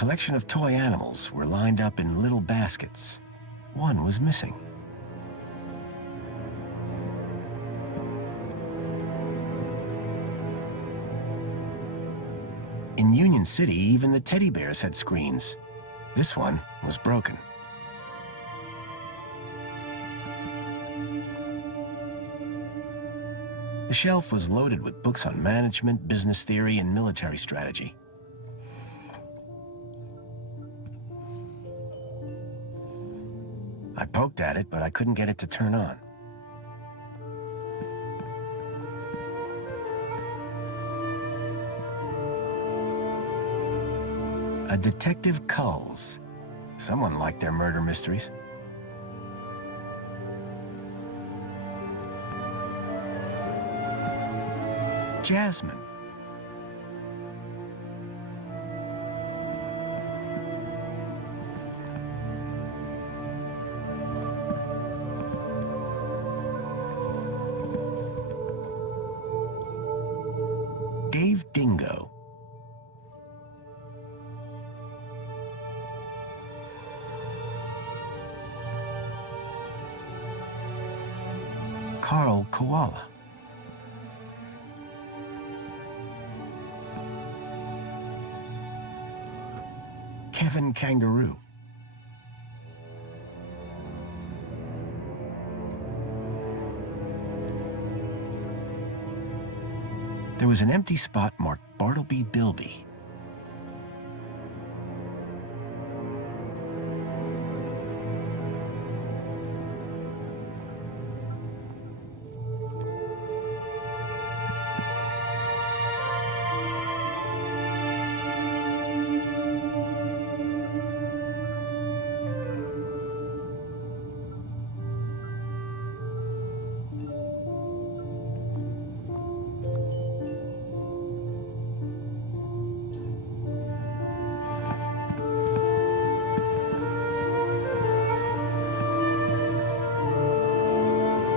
collection of toy animals were lined up in little baskets. One was missing. In Union-City, even the teddy bears had screens. This one was broken. The shelf was loaded with books on management, business theory, and military strategy. I poked at it, but I couldn't get it to turn on. A Detective Culls. Someone liked their murder mysteries. Jasmine. Dave Dingo. Carl Koala. Kevin Kangaroo. There was an empty spot marked Bartleby Bilby.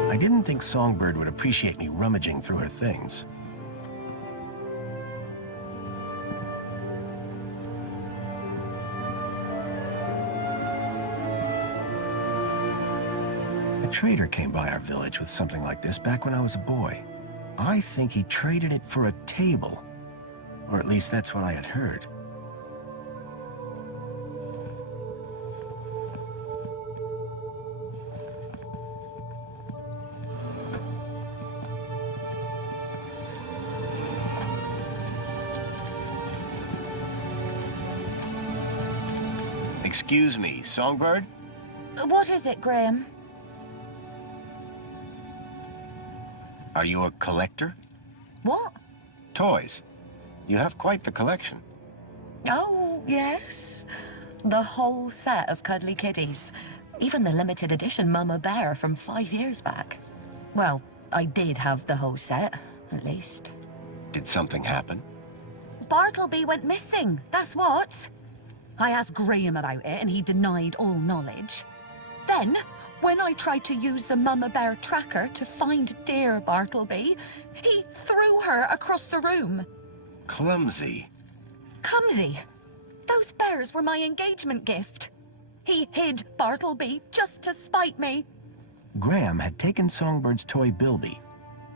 I didn't think Songbird would appreciate me rummaging through her things. A trader came by our village with something like this back when I was a boy. I think he traded it for a table, or at least that's what I had heard. Excuse me, Songbird? What is it, Graham? Are you a collector? What? Toys. You have quite the collection. Oh, yes. The whole set of cuddly kitties. Even the limited edition Mama Bear from 5 years back. Well, I did have the whole set, at least. Did something happen? Bartleby went missing, that's what. I asked Graham about it and he denied all knowledge. Then, when I tried to use the Mama Bear tracker to find dear Bartleby, he threw her across the room. Clumsy. Clumsy? Those bears were my engagement gift. He hid Bartleby just to spite me. Graham had taken Songbird's toy Bilby,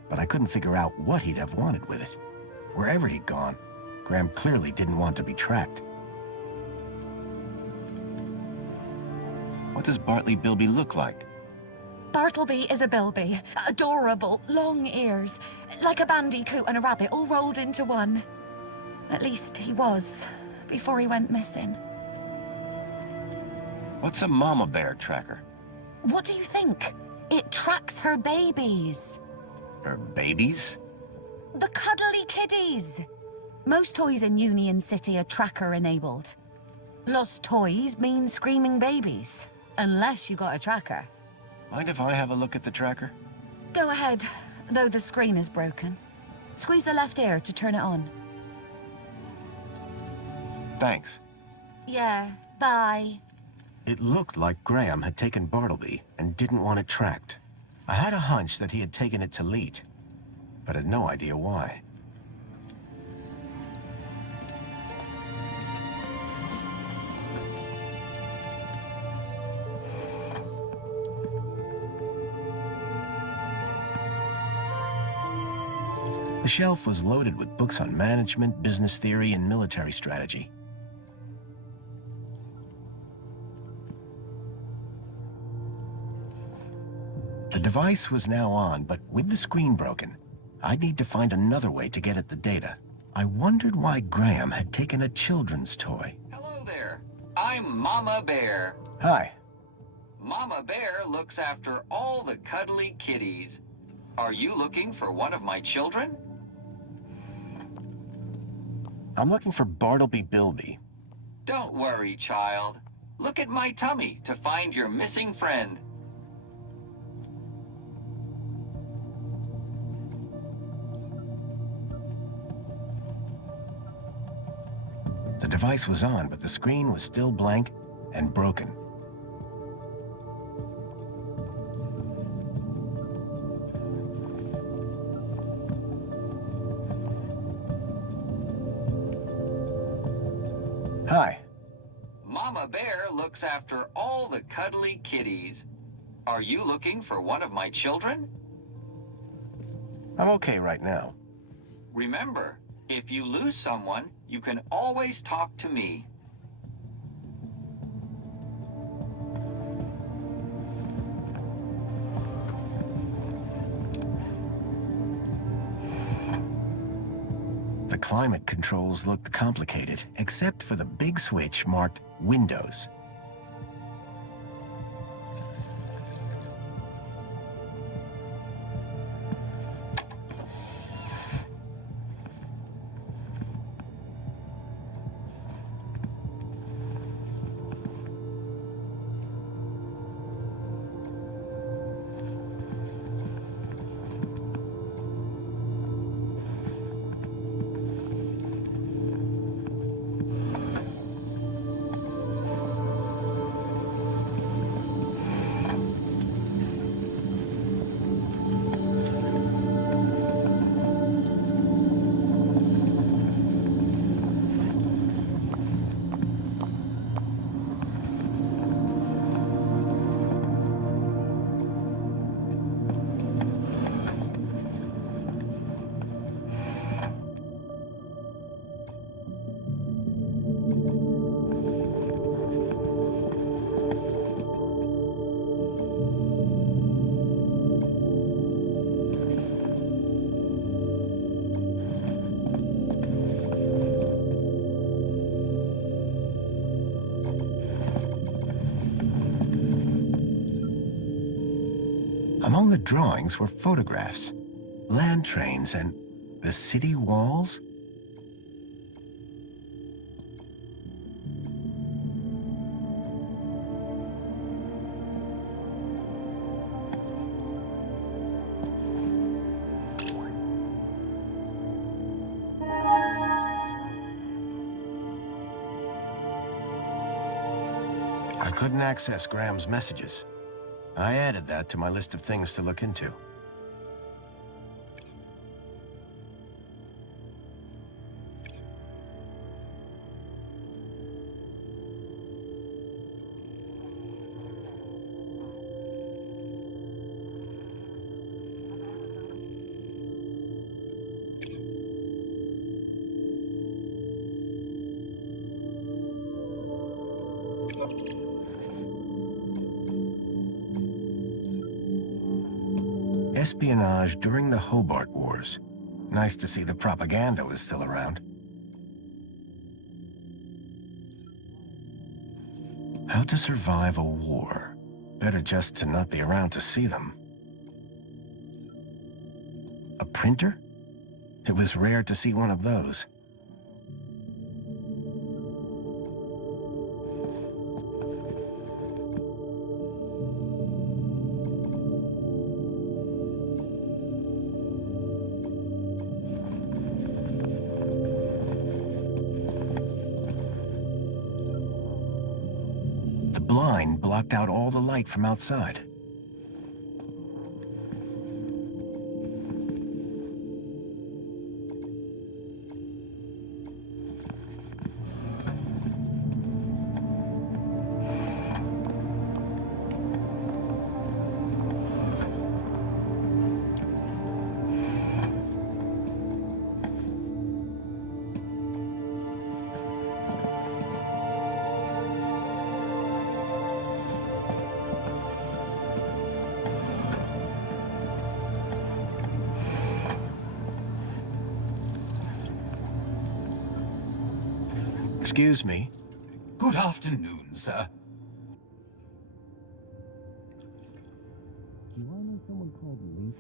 but I couldn't figure out what he'd have wanted with it. Wherever he'd gone, Graham clearly didn't want to be tracked. What does Bartleby Bilby look like? Bartleby is a Bilby. Adorable, long ears. Like a bandicoot and a rabbit all rolled into one. At least he was, before he went missing. What's a mama bear tracker? What do you think? It tracks her babies. Her babies? The cuddly kiddies. Most toys in Union-City are tracker-enabled. Lost toys mean screaming babies. Unless you got a tracker. Mind if I have a look at the tracker? Go ahead, though the screen is broken. Squeeze the left ear to turn it on. Thanks. Yeah, bye. It looked like Graham had taken Bartleby and didn't want it tracked. I had a hunch that he had taken it to Leet, but had no idea why. The shelf was loaded with books on management, business theory, and military strategy. The device was now on, but with the screen broken, I'd need to find another way to get at the data. I wondered why Graham had taken a children's toy. Hello there. I'm Mama Bear. Hi. Mama Bear looks after all the cuddly kitties. Are you looking for one of my children? I'm looking for Bartleby Bilby. Don't worry, child. Look at my tummy to find your missing friend. The device was on, but the screen was still blank and broken. Hi. Mama Bear looks after all the cuddly kitties. Are you looking for one of my children? I'm okay right now. Remember, if you lose someone, you can always talk to me. The climate controls looked complicated, except for the big switch marked Windows. Among the drawings were photographs, land trains, and the city walls. I couldn't access Graham's messages. I added that to my list of things to look into. Espionage during the Hobart Wars. Nice to see the propaganda was still around. How to survive a war. Better just to not be around to see them. A printer? It was rare to see one of those. Blind blocked out all the light from outside. Excuse me. Good afternoon, sir. Do I know someone called Lee?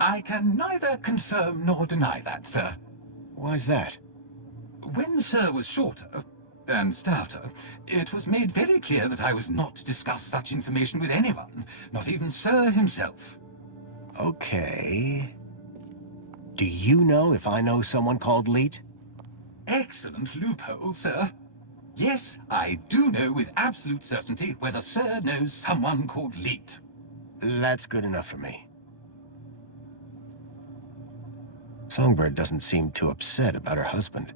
I can neither confirm nor deny that, sir. Why's that? When Sir was shorter and stouter, it was made very clear that I was not to discuss such information with anyone, not even Sir himself. Okay. Do you know if I know someone called Leet? Excellent loophole, sir. Yes, I do know with absolute certainty whether Sir knows someone called Leet. That's good enough for me. Songbird doesn't seem too upset about her husband.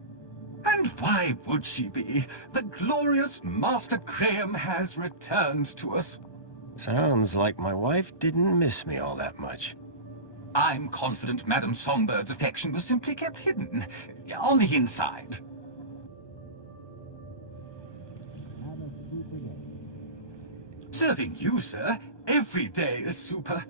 And why would she be? The glorious Master Graham has returned to us. Sounds like my wife didn't miss me all that much. I'm confident Madame Songbird's affection was simply kept hidden, on the inside. Serving you, sir, every day is super.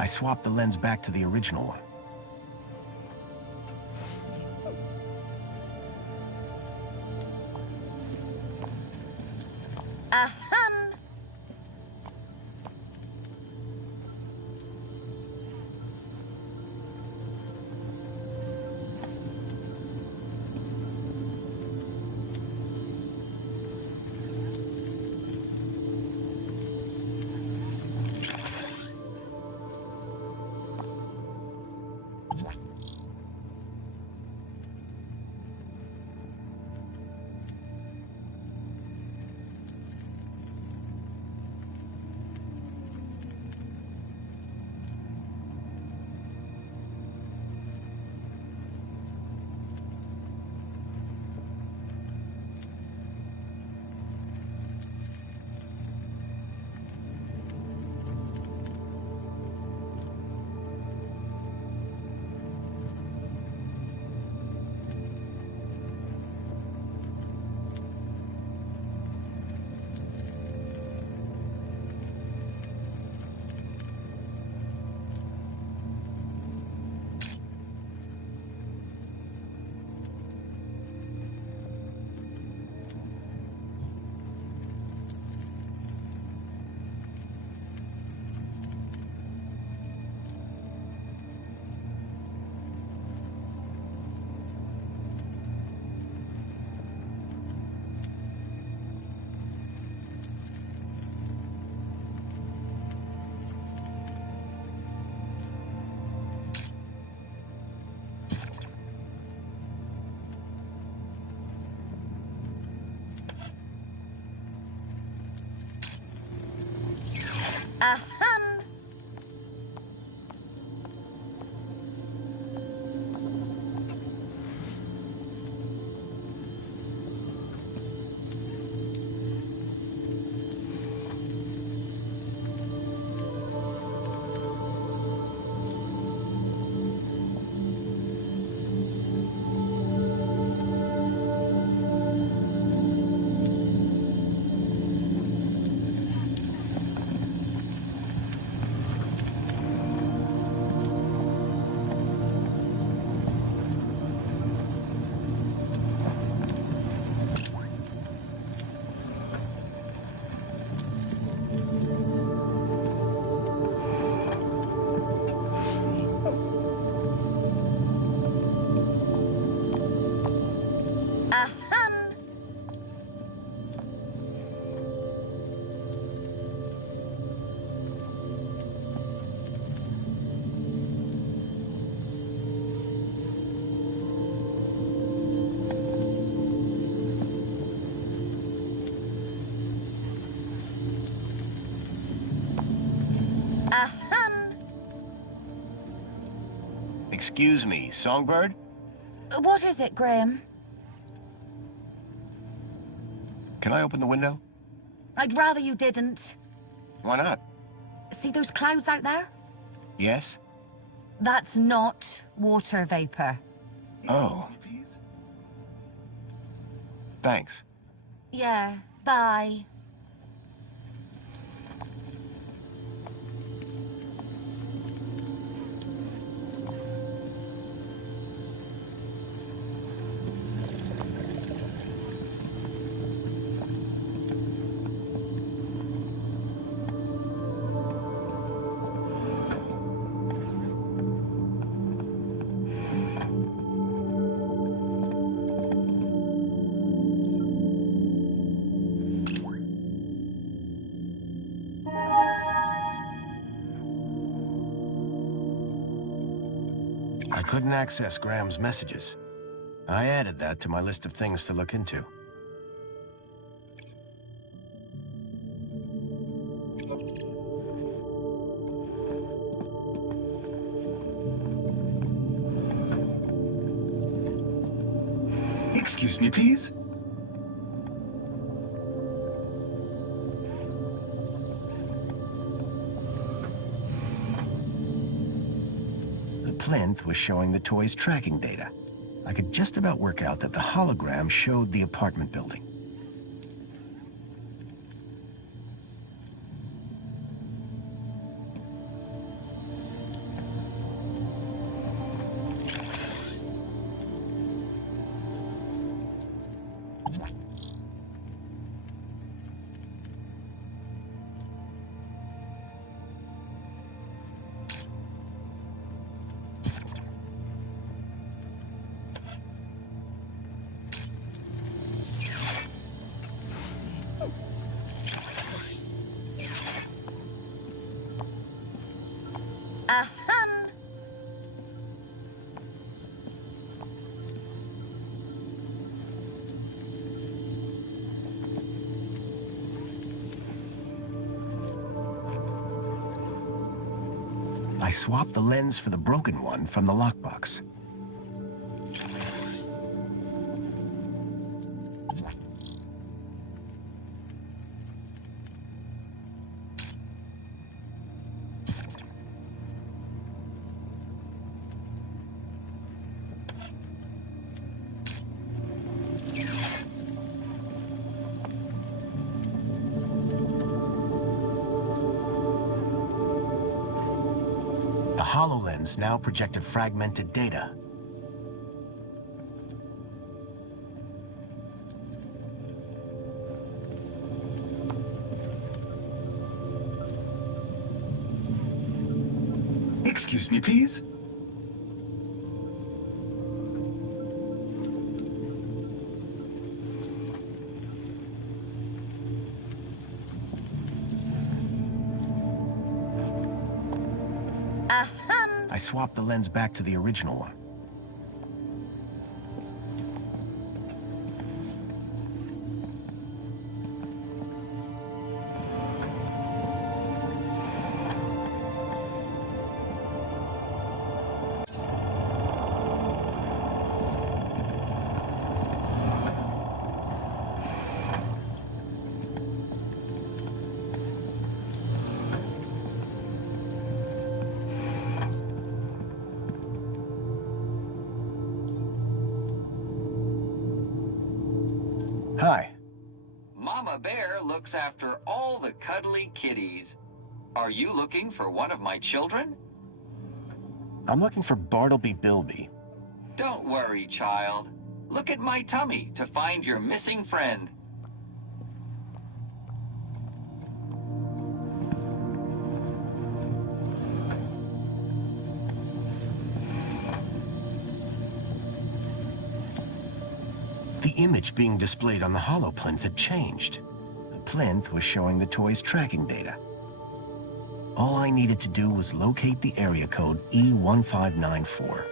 I swapped the lens back to the original one. Ahem. Ahem. Ahem. Ahem. Excuse me, Songbird? What is it, Graham? Can I open the window? I'd rather you didn't. Why not? See those clouds out there? Yes? That's not water vapor. Oh. Excuse me, please. Thanks. Yeah, bye. I couldn't access Graham's messages. I added that to my list of things to look into. Excuse me, please. The plinth was showing the toy's tracking data. I could just about work out that the hologram showed the apartment building. Ahem. I swapped the lens for the broken one from the lockbox. The HoloLens now projected fragmented data. Excuse me, please. I swapped the lens back to the original one. Hi. Mama Bear looks after all the cuddly kitties. Are you looking for one of my children? I'm looking for Bartleby Bilby. Don't worry, child. Look at my tummy to find your missing friend. The image being displayed on the holoplinth had changed. The plinth was showing the toy's tracking data. All I needed to do was locate the area code E1594.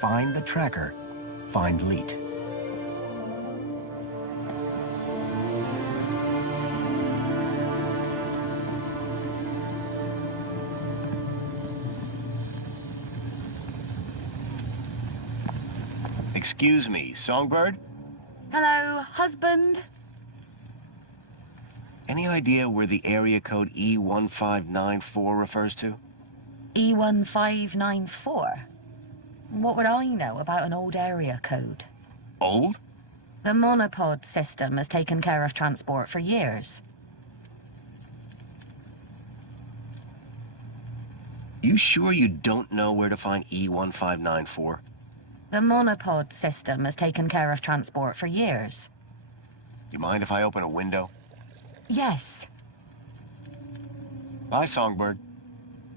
Find the tracker, find Leet. Excuse me, Songbird? Hello, husband? Any idea where the area code E1594 refers to? E1594. What would I know about an old area code? Old? The monopod system has taken care of transport for years. You sure you don't know where to find E1594? The monopod system has taken care of transport for years. You mind if I open a window? Yes. Bye, Songbird.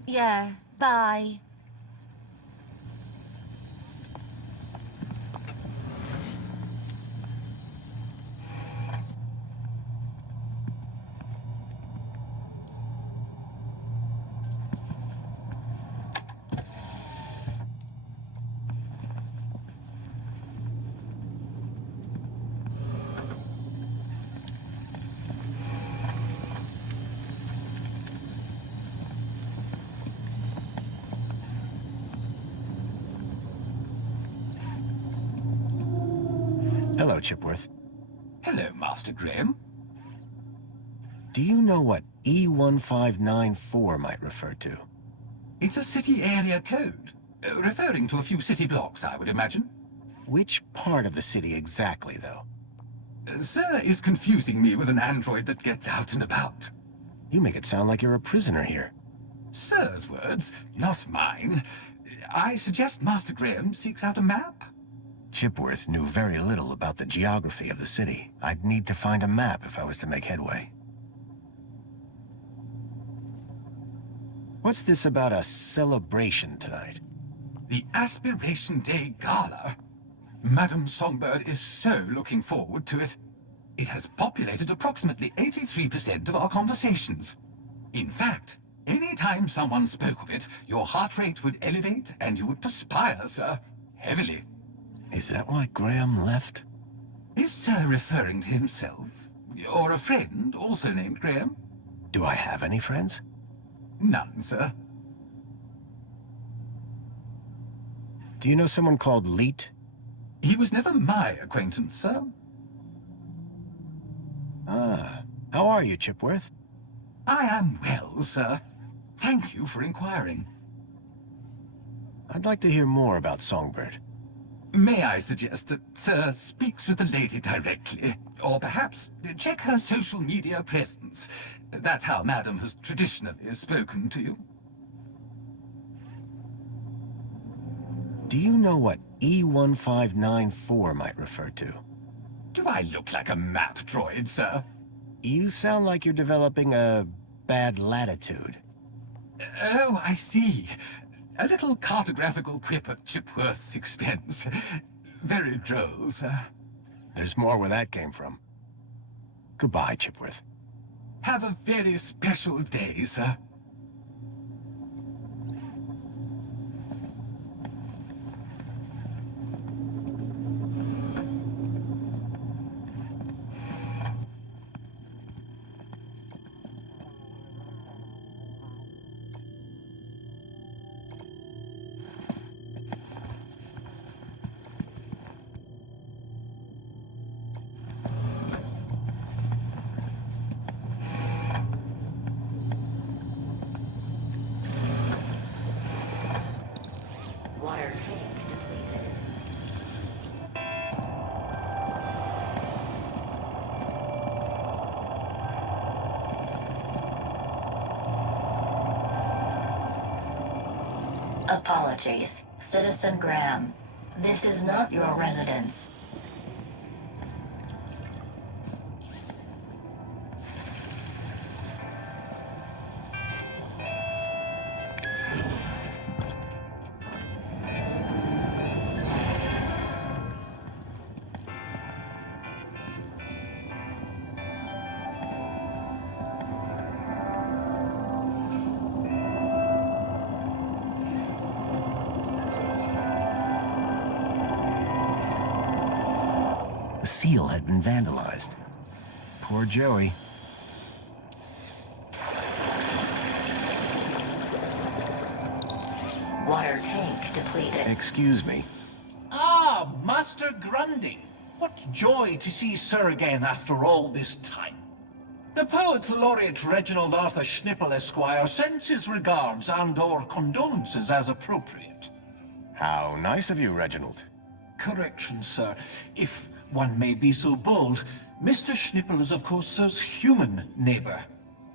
Yeah, bye. Hello, Chipworth. Hello, Master Graham. Do you know what E1594 might refer to? It's a city area code, referring to a few city blocks, I would imagine. Which part of the city exactly, though? Sir is confusing me with an android that gets out and about. You make it sound like you're a prisoner here. Sir's words, not mine. I suggest Master Graham seeks out a map. Chipworth knew very little about the geography of the city. I'd need to find a map if I was to make headway. What's this about a celebration tonight? The Aspiration Day Gala. Madam Songbird is so looking forward to it. It has populated approximately 83% of our conversations. In fact, any time someone spoke of it, your heart rate would elevate and you would perspire, sir, heavily. Is that why Graham left? Is Sir referring to himself? Or a friend, also named Graham? Do I have any friends? None, sir. Do you know someone called Leet? He was never my acquaintance, sir. Ah, how are you, Chipworth? I am well, sir. Thank you for inquiring. I'd like to hear more about Songbird. May I suggest that Sir speaks with the lady directly, or perhaps check her social media presence. That's how Madam has traditionally spoken to you. Do you know what E1594 might refer to? Do I look like a map droid, sir? You sound like you're developing a bad latitude. Oh, I see. A little cartographical quip at Chipworth's expense. Very droll, sir. There's more where that came from. Goodbye, Chipworth. Have a very special day, sir. Apologies, Citizen Graham. This is not your residence. The seal had been vandalized. Poor Joey. Water tank depleted. Excuse me. Ah, Master Grundy. What joy to see Sir again after all this time. The poet laureate Reginald Arthur Schnippel Esquire sends his regards and/or condolences as appropriate. How nice of you, Reginald. Correction, sir. If one may be so bold, Mr. Schnippel is, of course, Sir's human neighbour.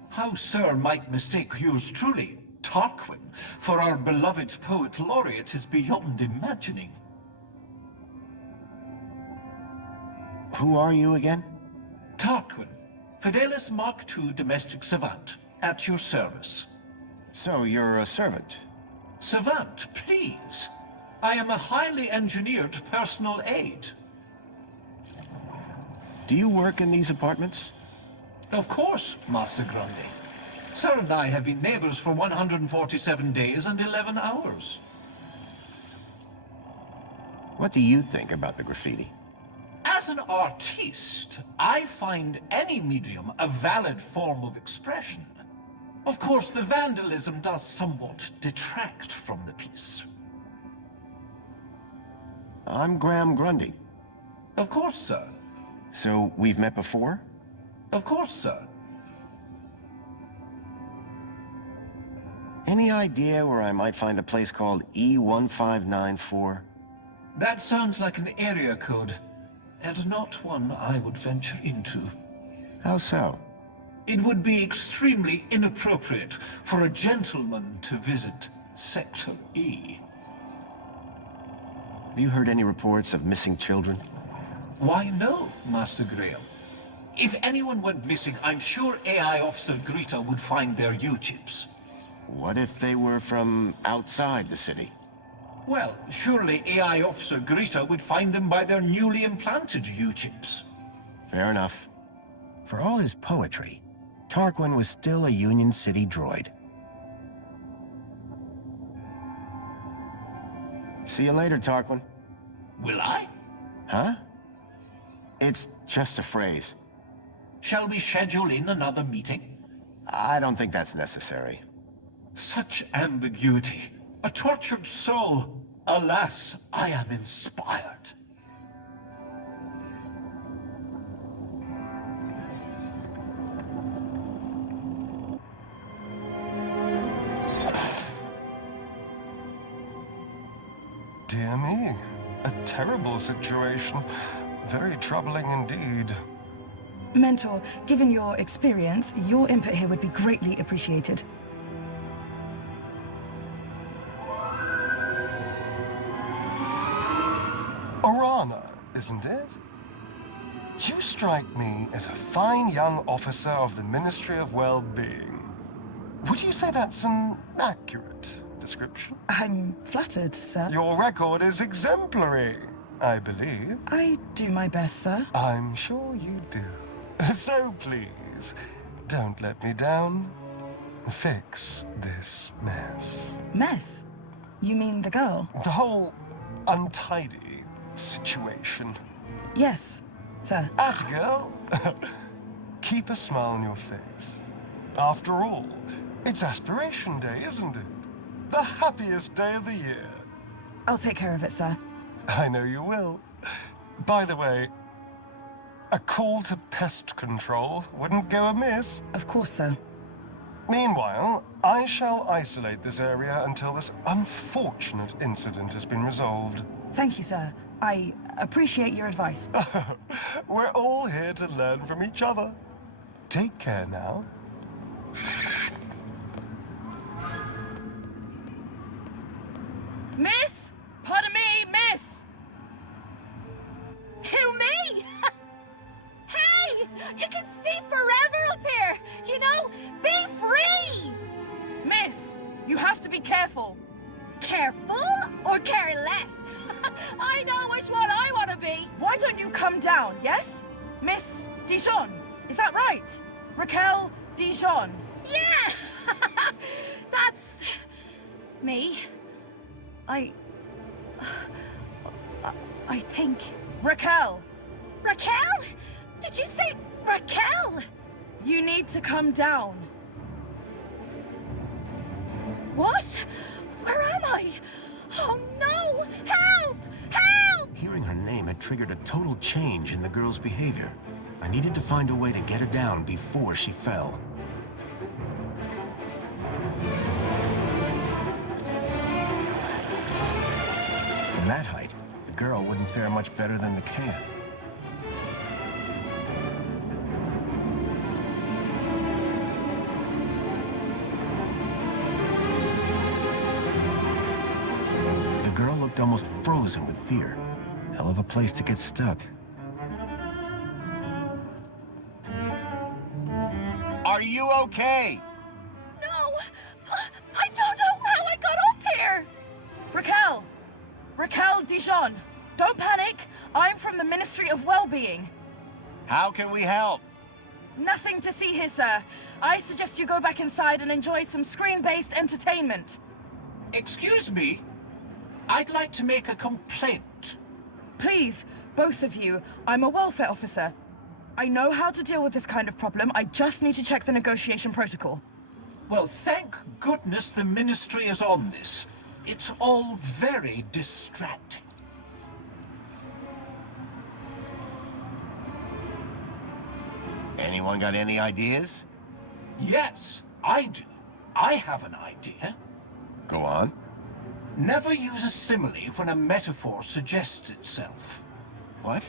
How Sir might mistake yours truly, Tarquin, for our beloved poet laureate is beyond imagining. Who are you again? Tarquin, Fidelis Mark II domestic savant, at your service. So you're a servant. Savant, please. I am a highly engineered personal aid. Do you work in these apartments? Of course, Master Grundy. Sir and I have been neighbors for 147 days and 11 hours. What do you think about the graffiti? As an artiste, I find any medium a valid form of expression. Of course, the vandalism does somewhat detract from the piece. I'm Graham Grundy. Of course, sir. So we've met before? Of course, sir. Any idea where I might find a place called E1594? That sounds like an area code, and not one I would venture into. How so? It would be extremely inappropriate for a gentleman to visit Sector E. Have you heard any reports of missing children? Why, no, Master Graham. If anyone went missing, I'm sure AI Officer Greta would find their U-chips. What if they were from outside the city? Well, surely AI Officer Greta would find them by their newly implanted U-chips. Fair enough. For all his poetry, Tarquin was still a Union-City droid. See you later, Tarquin. Will I? Huh? It's just a phrase. Shall we schedule in another meeting? I don't think that's necessary. Such ambiguity. A tortured soul. Alas, I am inspired. Dear me, a terrible situation. Very troubling indeed. Mentor, given your experience, your input here would be greatly appreciated. Orana, isn't it? You strike me as a fine young officer of the Ministry of Well-being. Would you say that's an accurate description? I'm flattered, sir. Your record is exemplary, I believe. I do my best, sir. I'm sure you do. So please, don't let me down. Fix this mess. Mess? You mean the girl? The whole untidy situation. Yes, sir. At girl. Keep a smile on your face. After all, it's Aspiration Day, isn't it? The happiest day of the year. I'll take care of it, sir. I know you will. By the way, a call to pest control wouldn't go amiss. Of course, sir. Meanwhile, I shall isolate this area until this unfortunate incident has been resolved. Thank you, sir. I appreciate your advice. We're all here to learn from each other. Take care now. Miss? Pardon me, miss! Who, me? Hey! You can see forever up here! You know, be free! Miss, you have to be careful. Careful or careless? I know which one I want to be! Why don't you come down, yes? Miss Dijon, is that right? Raquel Dijon. Yeah! That's... me. I think... Raquel, Raquel? Did you say Raquel? you need to come down. What? Where am I? Oh no! Help! Help! Hearing her name had triggered a total change in the girl's behavior. I needed to find a way to get her down before she fell. From that height, the girl wouldn't fare much better than the can. The girl looked almost frozen with fear. Hell of a place to get stuck. Are you okay? No! I don't know how I got up here! Raquel! Raquel Dijon! Don't panic! I'm from the Ministry of Well-being. How can we help? Nothing to see here, sir. I suggest you go back inside and enjoy some screen-based entertainment. Excuse me? I'd like to make a complaint. Please, both of you. I'm a welfare officer. I know how to deal with this kind of problem. I just need to check the negotiation protocol. Well, thank goodness the Ministry is on this. It's all very distracting. Anyone got any ideas? Yes, I do. I have an idea. Go on. Never use a simile when a metaphor suggests itself. What?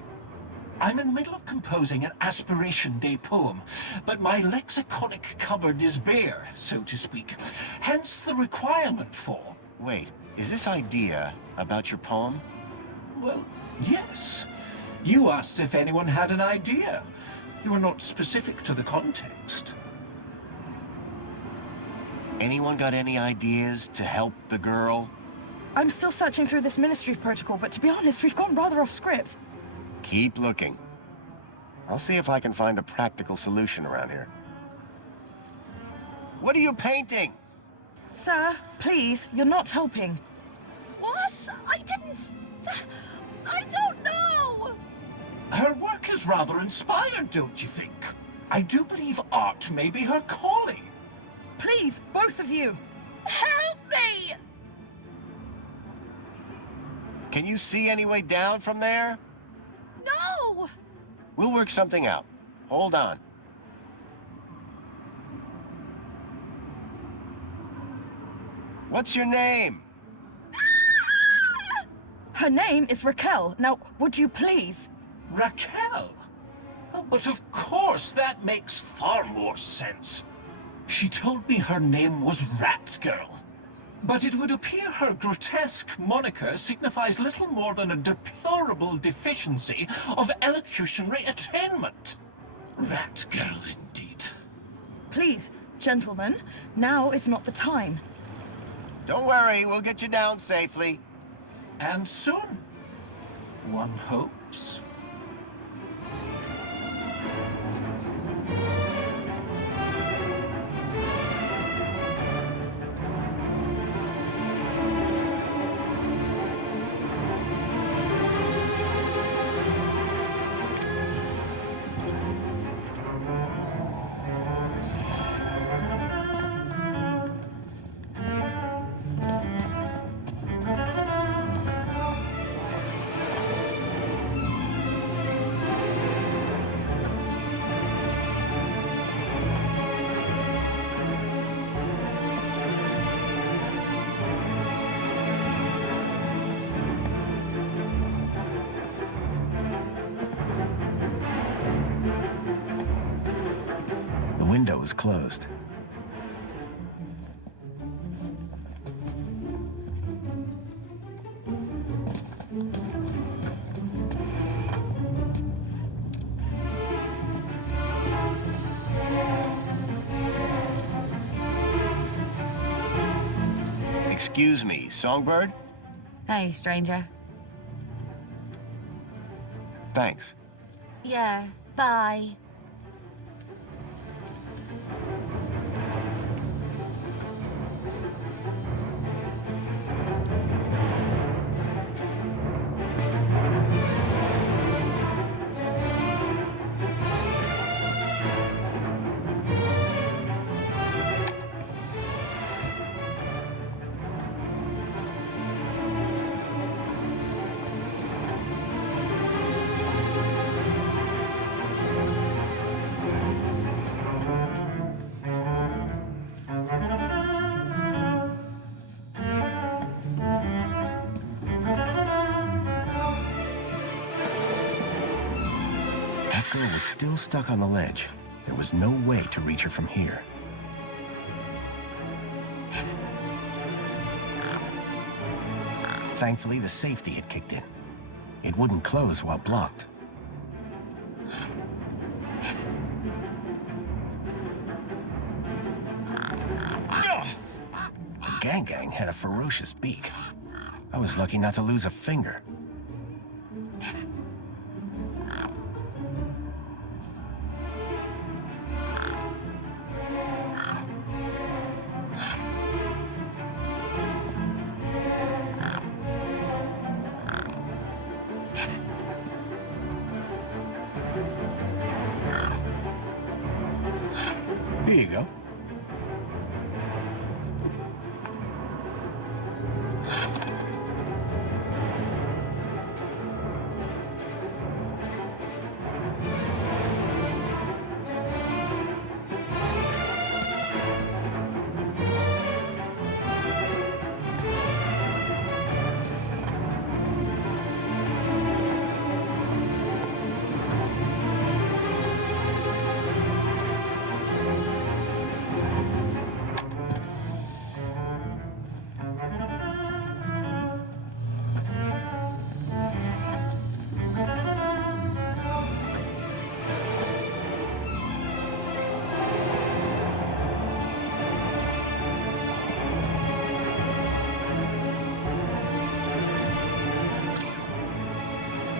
I'm in the middle of composing an Aspiration Day poem, but my lexiconic cupboard is bare, so to speak. Hence the requirement for... Wait, is this idea about your poem? Well, yes. You asked if anyone had an idea. You were not specific to the context. Anyone got any ideas to help the girl? I'm still searching through this ministry protocol, but to be honest, we've gone rather off script. Keep looking. I'll see if I can find a practical solution around here. What are you painting? Sir, please, you're not helping. What? I didn't... I don't know! Her work is rather inspired, don't you think? I do believe art may be her calling. Please, both of you. Help me! Can you see any way down from there? No! We'll work something out. Hold on. What's your name? Her name is Raquel. Now, would you please? Raquel? Oh, but of course, that makes far more sense. She told me her name was Rat Girl. But it would appear her grotesque moniker signifies little more than a deplorable deficiency of elocutionary attainment. Rat Girl, indeed. Please, gentlemen, now is not the time. Don't worry, we'll get you down safely. And soon, one hopes. The window is closed. Excuse me, Songbird? Hey, stranger. Thanks. Yeah, bye. That girl was still stuck on the ledge. There was no way to reach her from here. Thankfully, the safety had kicked in. It wouldn't close while blocked. The gang had a ferocious beak. I was lucky not to lose a finger. Here you go.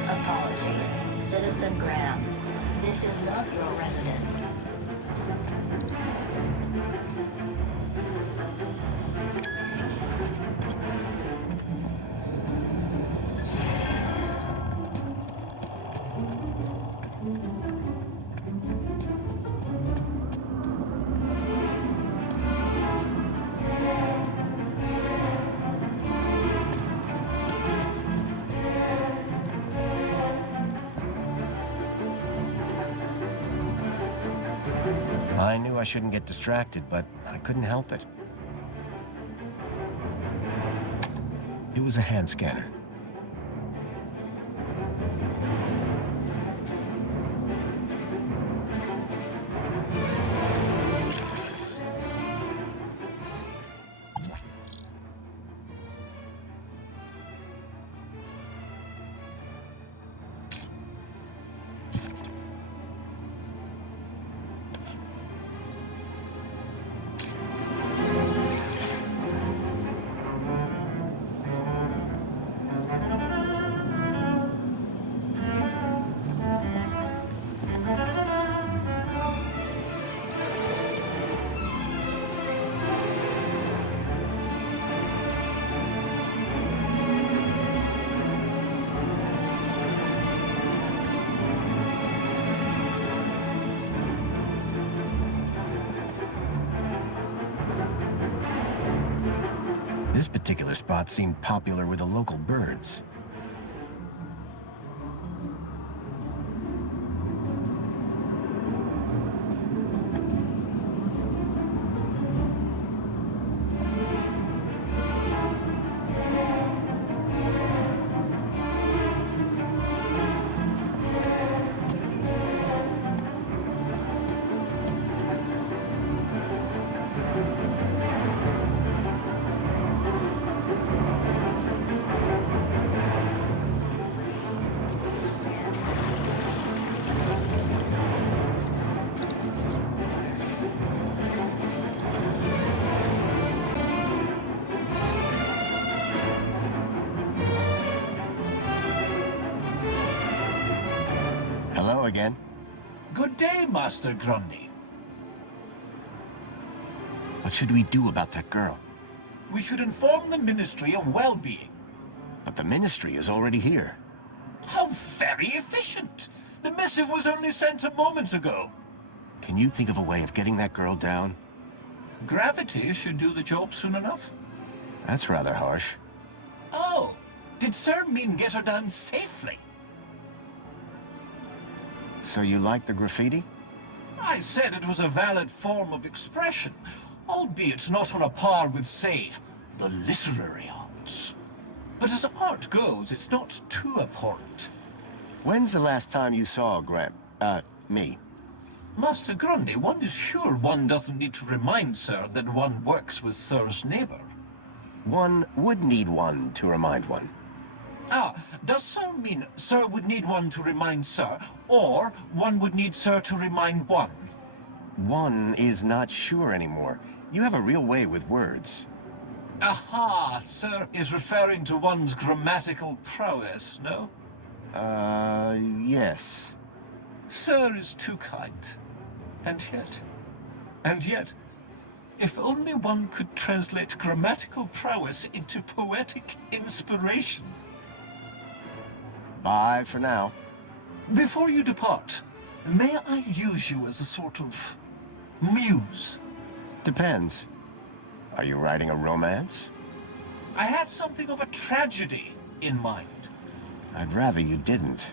Apologies, Citizen Graham. This is not your residence. I knew I shouldn't get distracted, but I couldn't help it. It was a hand scanner. This particular spot seemed popular with the local birds. Hello again. Good day, Master Grundy. What should we do about that girl? We should inform the Ministry of Well-being. But the Ministry is already here. How very efficient! The missive was only sent a moment ago. Can you think of a way of getting that girl down? Gravity should do the job soon enough. That's rather harsh. Oh, did Sir mean get her down safely? So you like the graffiti? I said it was a valid form of expression, albeit not on a par with, say, the literary arts. But as art goes, it's not too abhorrent. When's the last time you saw Graham? Me. Master Grundy, one is sure one doesn't need to remind Sir that one works with Sir's neighbour. One would need one to remind one. Ah, does Sir mean Sir would need one to remind Sir, or one would need Sir to remind one? One is not sure anymore. You have a real way with words. Aha, Sir is referring to one's grammatical prowess, no? Yes. Sir is too kind. And yet, if only one could translate grammatical prowess into poetic inspiration. Bye for now. Before you depart, may I use you as a sort of muse? Depends. Are you writing a romance? I had something of a tragedy in mind. I'd rather you didn't.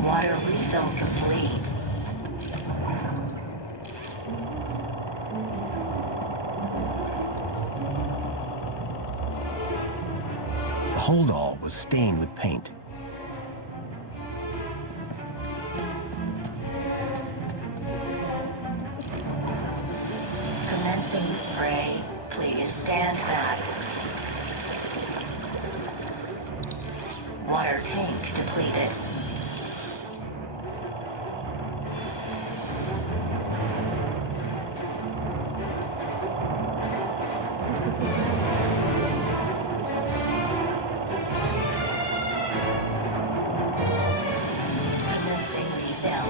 Water refill complete. The holdall was stained with paint. Commencing spray. Please stand back. Water tank depleted. Commencing refill.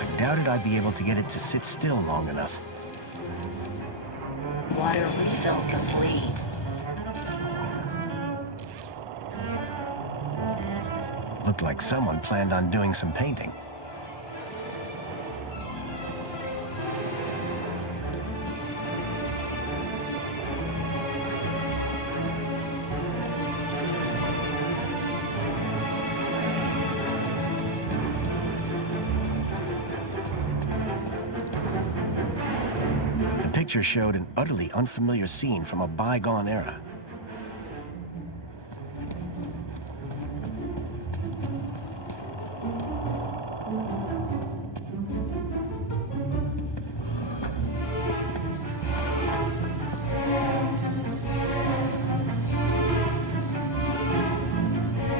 I doubted I'd be able to get it to sit still long enough. Water refill complete. Looked like someone planned on doing some painting. The picture showed an utterly unfamiliar scene from a bygone era.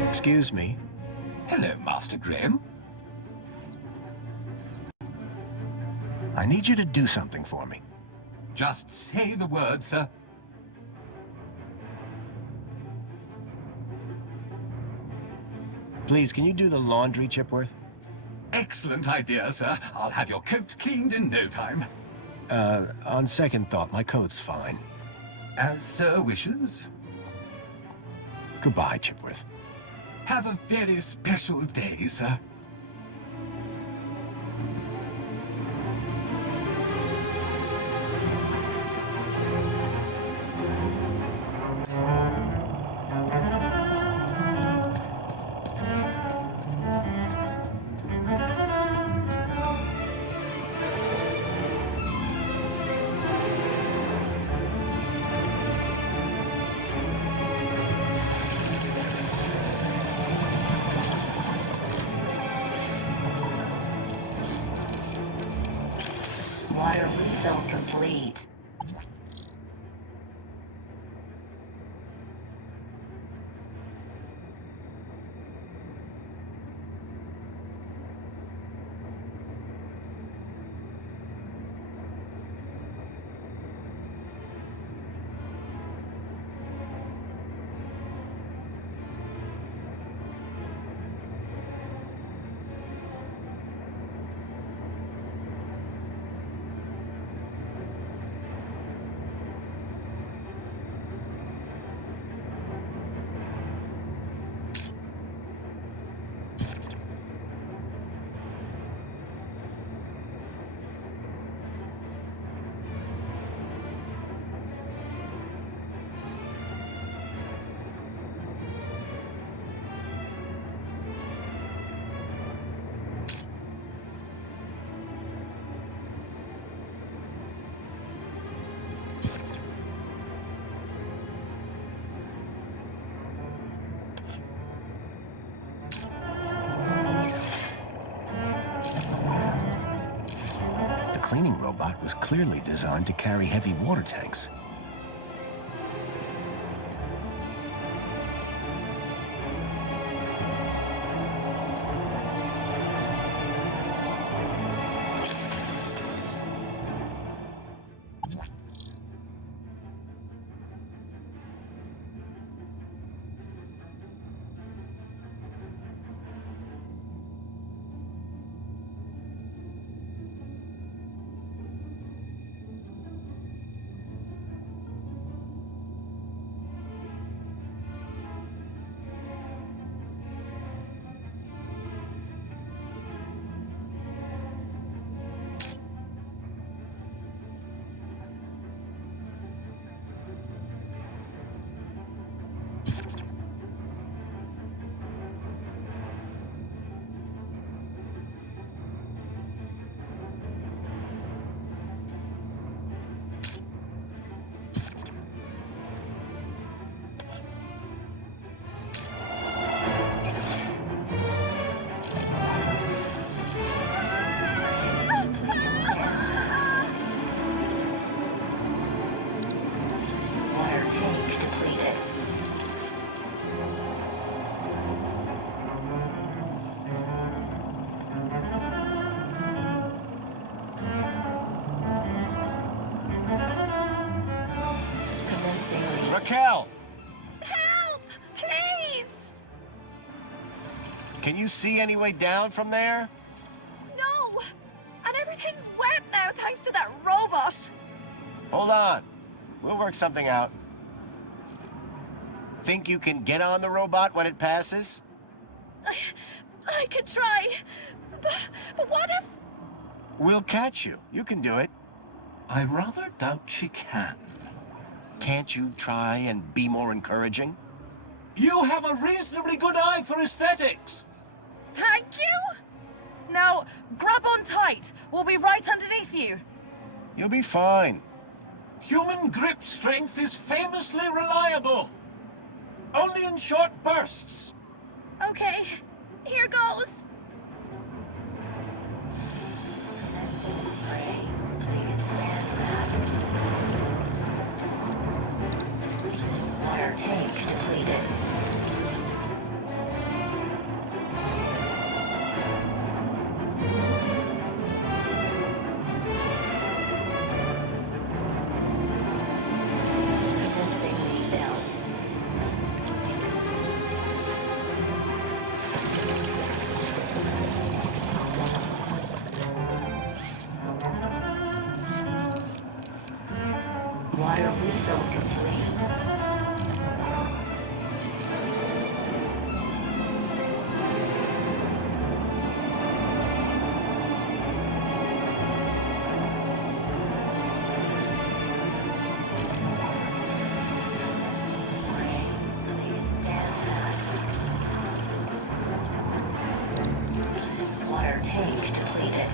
Excuse me. Hello, Master Graham. I need you to do something for me. Just say the word, sir. Please, can you do the laundry, Chipworth? Excellent idea, sir. I'll have your coat cleaned in no time. On second thought, my coat's fine. As Sir wishes. Goodbye, Chipworth. Have a very special day, sir. Water refill complete. cleaning robot was clearly designed to carry heavy water tanks. Raquel! Help! Please! Can you see any way down from there? No! And everything's wet now thanks to that robot. Hold on. We'll work something out. Think you can get on the robot when it passes? I could try. But what if... We'll catch you. You can do it. I rather doubt she can. Can't you try and be more encouraging? You have a reasonably good eye for aesthetics. Thank you! Now, grab on tight. We'll be right underneath you. You'll be fine. Human grip strength is famously reliable. Only in short bursts. Okay, here goes. Water tank depleted. Convincingly down. Water refill complete. Water tank depleted.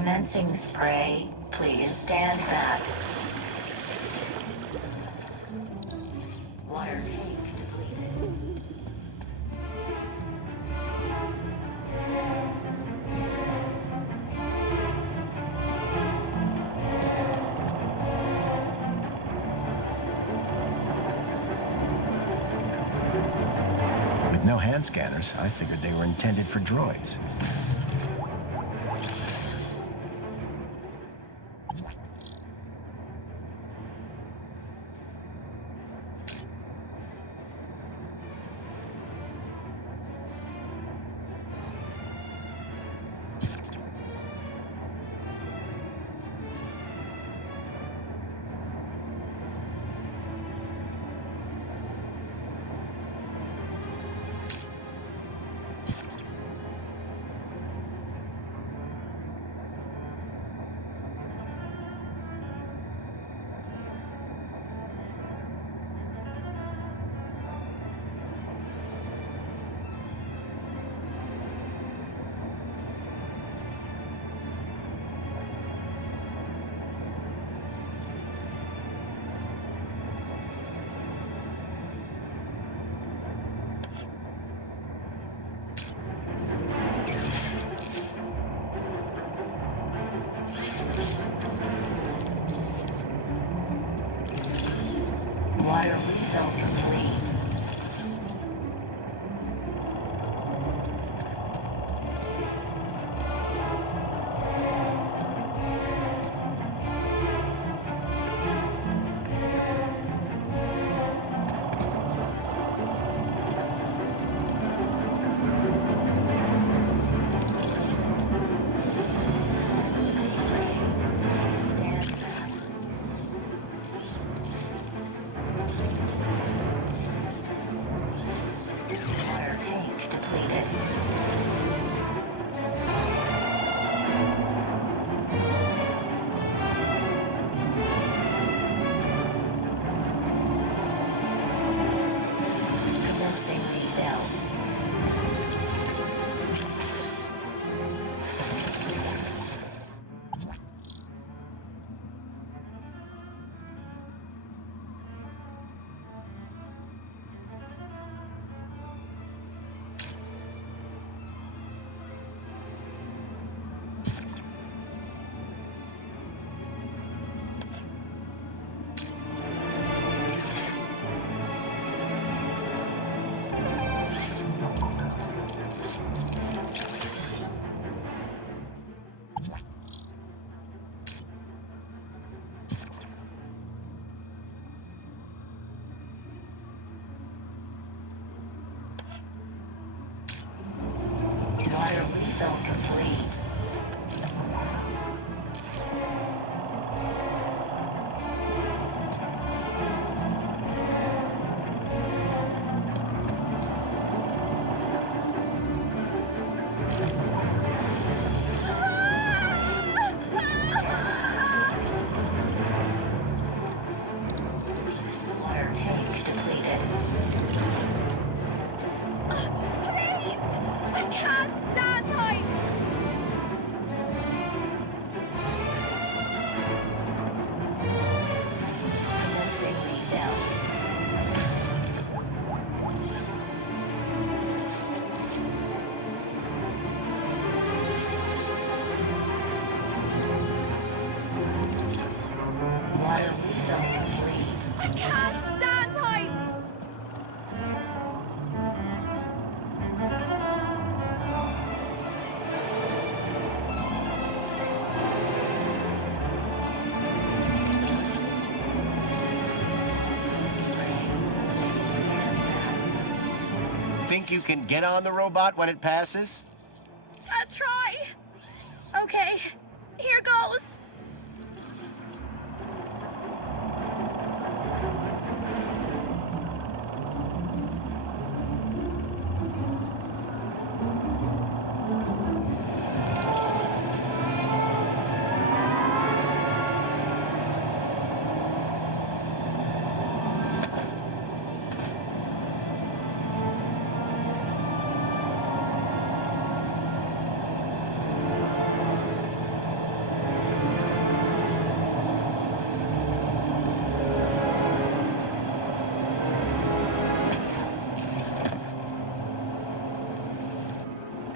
Commencing spray. Please stand back. Water tank depleted. With no hand scanners, I figured they were intended for droids. Water refill complete. Water tank depleted. Commencing refill. Water refill complete. Water tank depleted. Please! I can't stand heights! Commencing refill. Water refill complete. I can't stand heights! Think you can get on the robot when it passes? I'll try. Okay, here goes.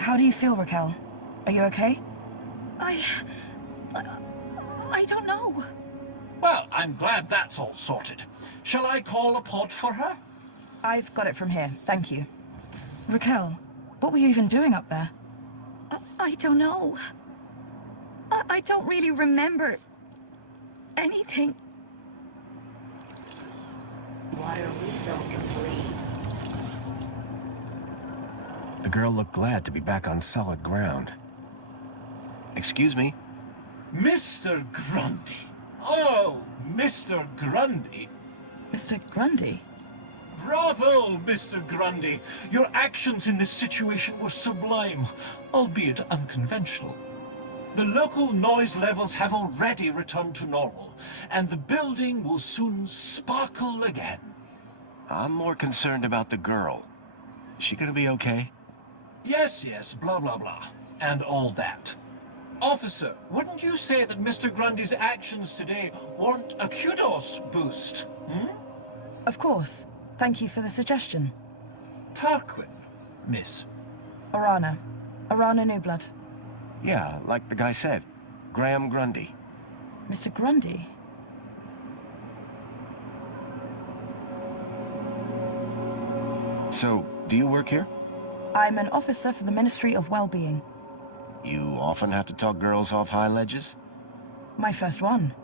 How do you feel, Raquel? Are you okay? I don't know. Well, I'm glad that's all sorted. Shall I call a pod for her? I've got it from here, thank you. Raquel, what were you even doing up there? I don't know. I don't really remember anything. Water refill complete. The girl looked glad to be back on solid ground. Excuse me? Mr. Grundy. Oh, Mr. Grundy. Mr. Grundy? Bravo, Mr. Grundy. Your actions in this situation were sublime, albeit unconventional. The local noise levels have already returned to normal, and the building will soon sparkle again. I'm more concerned about the girl. Is she gonna be okay? Yes, blah, blah, blah, and all that. Officer, wouldn't you say that Mr. Grundy's actions today warrant a kudos boost, hmm? Of course. Thank you for the suggestion. Tarquin, miss. Orana. Orana Newblood. Yeah, like the guy said. Graham Grundy. Mr. Grundy? So, do you work here? I'm an officer for the Ministry of Well-being. You often have to talk girls off high ledges? My first one.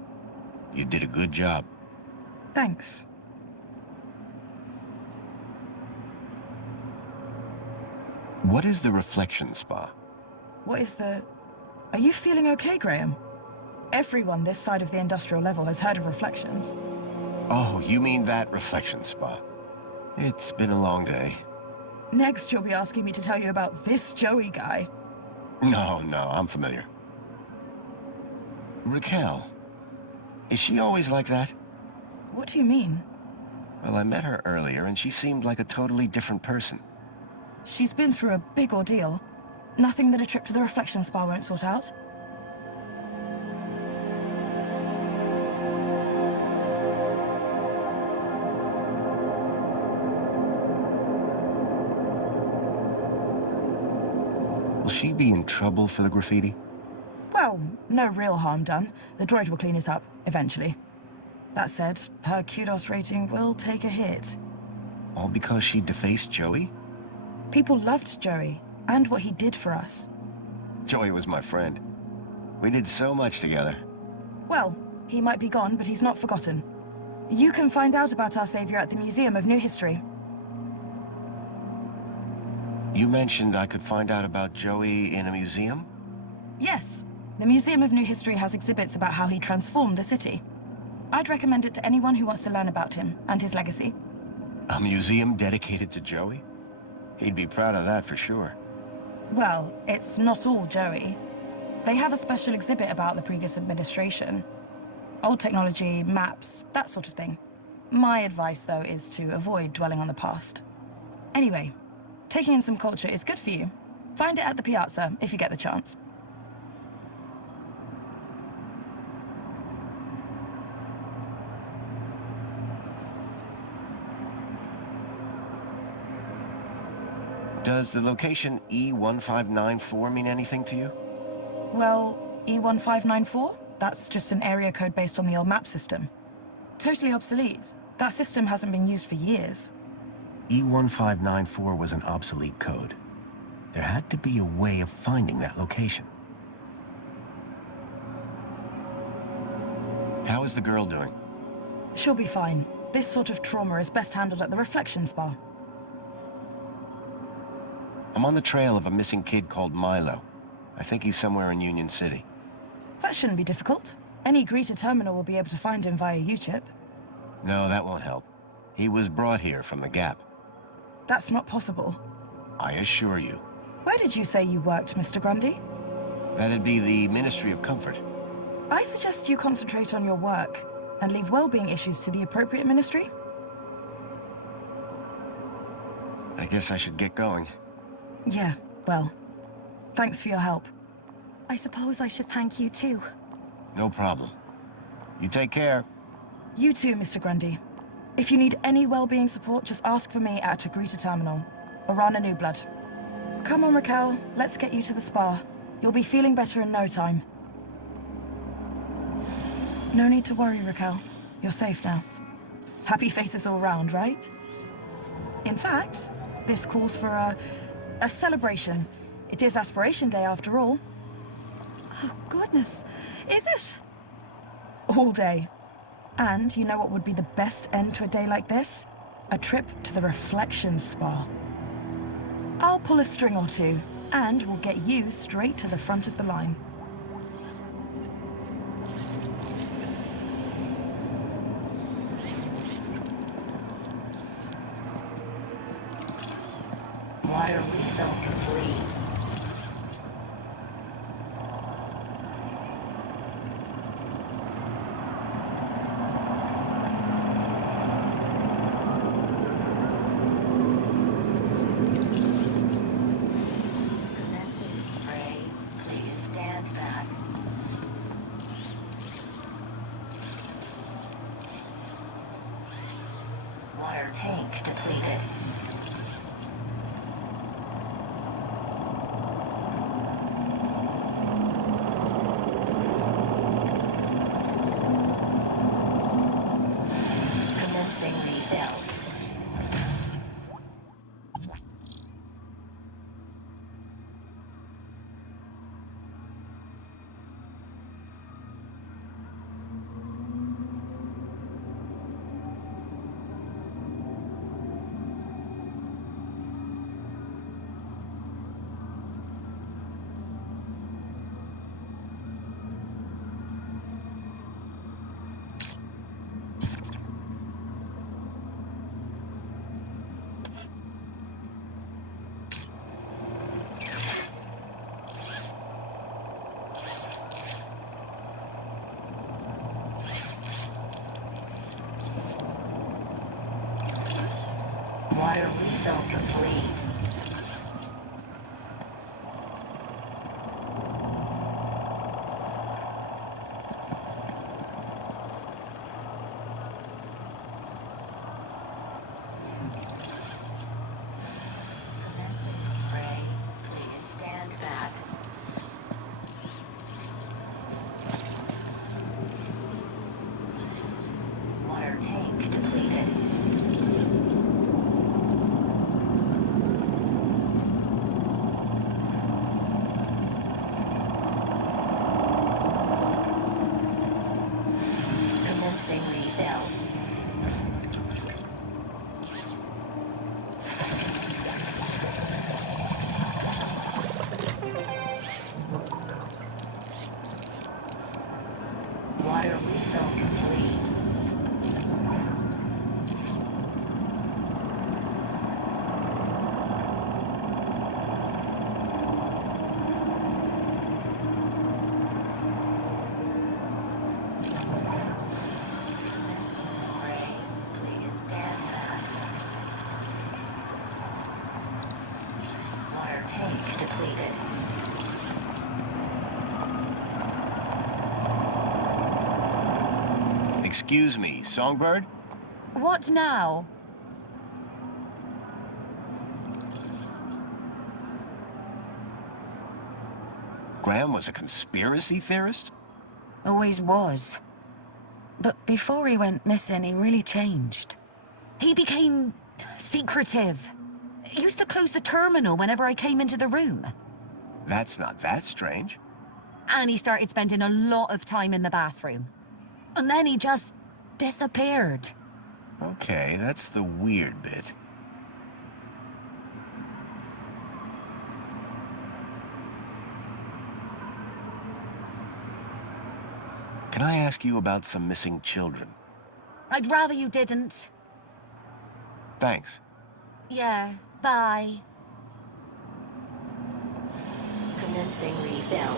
You did a good job. Thanks. What is the reflection spa? What is the... Are you feeling okay, Graham? Everyone this side of the industrial level has heard of reflections. Oh, you mean that reflection spa. It's been a long day. Next, you'll be asking me to tell you about this Joey guy. No, I'm familiar. Raquel, is she always like that? What do you mean? Well, I met her earlier and she seemed like a totally different person. She's been through a big ordeal. Nothing that a trip to the reflection spa won't sort out. Will she be in trouble for the graffiti? Well, no real harm done. The droid will clean it up, eventually. That said, her kudos rating will take a hit. All because she defaced Joey? People loved Joey, and what he did for us. Joey was my friend. We did so much together. Well, he might be gone, but he's not forgotten. You can find out about our savior at the Museum of New History. You mentioned I could find out about Joey in a museum? Yes. The Museum of New History has exhibits about how he transformed the city. I'd recommend it to anyone who wants to learn about him and his legacy. A museum dedicated to Joey? He'd be proud of that for sure. Well, it's not all Joey. They have a special exhibit about the previous administration. Old technology, maps, that sort of thing. My advice, though, is to avoid dwelling on the past. Anyway, taking in some culture is good for you. Find it at the Piazza if you get the chance. Does the location E1594 mean anything to you? Well, E1594? That's just an area code based on the old map system. Totally obsolete. That system hasn't been used for years. E1594 was an obsolete code. There had to be a way of finding that location. How is the girl doing? She'll be fine. This sort of trauma is best handled at the reflection spa. I'm on the trail of a missing kid called Milo. I think he's somewhere in Union-City. That shouldn't be difficult. Any greeter terminal will be able to find him via U-chip. No, that won't help. He was brought here from the Gap. That's not possible. I assure you. Where did you say you worked, Mr. Grundy? That'd be the Ministry of Comfort. I suggest you concentrate on your work and leave well-being issues to the appropriate ministry. I guess I should get going. Yeah, well, thanks for your help. I suppose I should thank you too. No problem. You take care. You too, Mr. Grundy. If you need any well-being support, just ask for me at a greeter terminal. Orana Newblood. Come on, Raquel. Let's get you to the spa. You'll be feeling better in no time. No need to worry, Raquel. You're safe now. Happy faces all round, right? In fact, this calls for a celebration. It is Aspiration Day after all. Oh, goodness. Is it? All day. And you know what would be the best end to a day like this? A trip to the Reflection Spa. I'll pull a string or two, and we'll get you straight to the front of the line. Water refill complete. Commencing spray. Please stand back. Water tank depleted. Commencing refill. Water refill complete. Commencing spray. Please stand back. Water tank depleted. Commencing refill. Water refill complete. Spray. Please stand back. Water tank depleted. Excuse me, Songbird? What now? Graham was a conspiracy theorist? Always was. But before he went missing, he really changed. He became secretive. He used to close the terminal whenever I came into the room. That's not that strange. And he started spending a lot of time in the bathroom. And then he just disappeared. Okay, that's the weird bit. Can I ask you about some missing children? I'd rather you didn't. Thanks. Yeah, bye. Commencing refill.